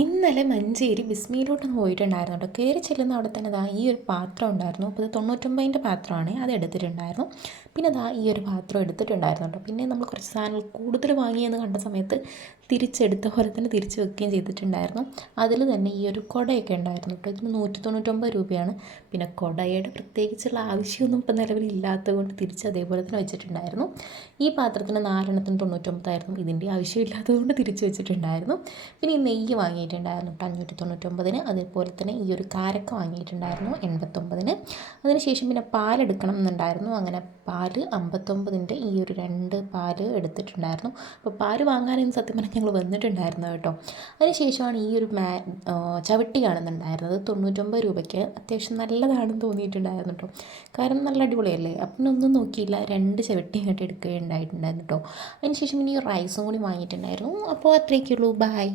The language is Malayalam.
ഇന്നലെ മഞ്ചേരി ബിസ്മിയിലോട്ടൊന്ന് പോയിട്ടുണ്ടായിരുന്നു കേട്ടോ കയറി ചെല്ലുന്ന അവിടെ തന്നെ ദാ ഈ ഒരു പാത്രം ഉണ്ടായിരുന്നു. അപ്പോൾ ഇത് തൊണ്ണൂറ്റൊമ്പതിന്റെ പാത്രമാണ്. അത് എടുത്തിട്ടുണ്ടായിരുന്നു. പിന്നെ ദാ ഈ ഒരു പാത്രം എടുത്തിട്ടുണ്ടായിരുന്നു കേട്ടോ പിന്നെ നമ്മൾ കുറച്ച് സാധനങ്ങൾ കൂടുതൽ വാങ്ങിയെന്ന് കണ്ട സമയത്ത് തിരിച്ചെടുത്ത പോലെ തന്നെ തിരിച്ച് വെക്കുകയും ചെയ്തിട്ടുണ്ടായിരുന്നു. അതിൽ തന്നെ ഈ ഒരു കുടയൊക്കെ ഉണ്ടായിരുന്നു കേട്ടോ. ഇതിന് നൂറ്റി തൊണ്ണൂറ്റൊമ്പത് രൂപയാണ്. പിന്നെ കുടയുടെ പ്രത്യേകിച്ചുള്ള ആവശ്യമൊന്നും ഇപ്പം നിലവിലില്ലാത്തത് കൊണ്ട് തിരിച്ച് അതേപോലെ തന്നെ വെച്ചിട്ടുണ്ടായിരുന്നു. ഈ പാത്രത്തിന് നാലെണ്ണത്തിന് തൊണ്ണൂറ്റൊമ്പതായിരുന്നു. ഇതിന്റെ ആവശ്യമില്ലാത്തത് കൊണ്ട് തിരിച്ച് വെച്ചിട്ടുണ്ടായിരുന്നു. പിന്നെ ഈ നെയ്യ് വാങ്ങിയിട്ടുണ്ടായിരുന്നു അഞ്ഞൂറ്റി തൊണ്ണൂറ്റൊമ്പതിന് അതേപോലെ തന്നെ ഈ ഒരു കാരക്ക വാങ്ങിയിട്ടുണ്ടായിരുന്നു എൺപത്തൊമ്പതിന്. അതിനുശേഷം പിന്നെ പാലെടുക്കണം എന്നുണ്ടായിരുന്നു. അങ്ങനെ പാൽ അമ്പത്തൊമ്പതിന്റെ ഈ ഒരു രണ്ട് പാൽ എടുത്തിട്ടുണ്ടായിരുന്നു. അപ്പോൾ പാൽ വാങ്ങാനൊന്നും സത്യം പറഞ്ഞാൽ ഞങ്ങൾ വന്നിട്ടുണ്ടായിരുന്നു കേട്ടോ. അതിനുശേഷമാണ് ഈ ഒരു മാ ചവിട്ടി കാണുന്നുണ്ടായിരുന്നത്. തൊണ്ണൂറ്റൊമ്പത് രൂപയ്ക്ക്. അത്യാവശ്യം നല്ലതാണെന്ന് തോന്നിയിട്ടുണ്ടായിരുന്നു കേട്ടോ. കാരണം നല്ല അടിപൊളിയല്ലേ? അപ്പം ഒന്നും നോക്കിയില്ല. രണ്ട് ചവിട്ടി ഇങ്ങോട്ട് എടുക്കുകയുണ്ടായിട്ടുണ്ടായിരുന്നു കേട്ടോ. അതിനുശേഷം ഇനി റൈസും കൂടി വാങ്ങിയിട്ടുണ്ടായിരുന്നു. അപ്പോൾ അത്രയൊക്കെയുള്ളൂ. ബായ്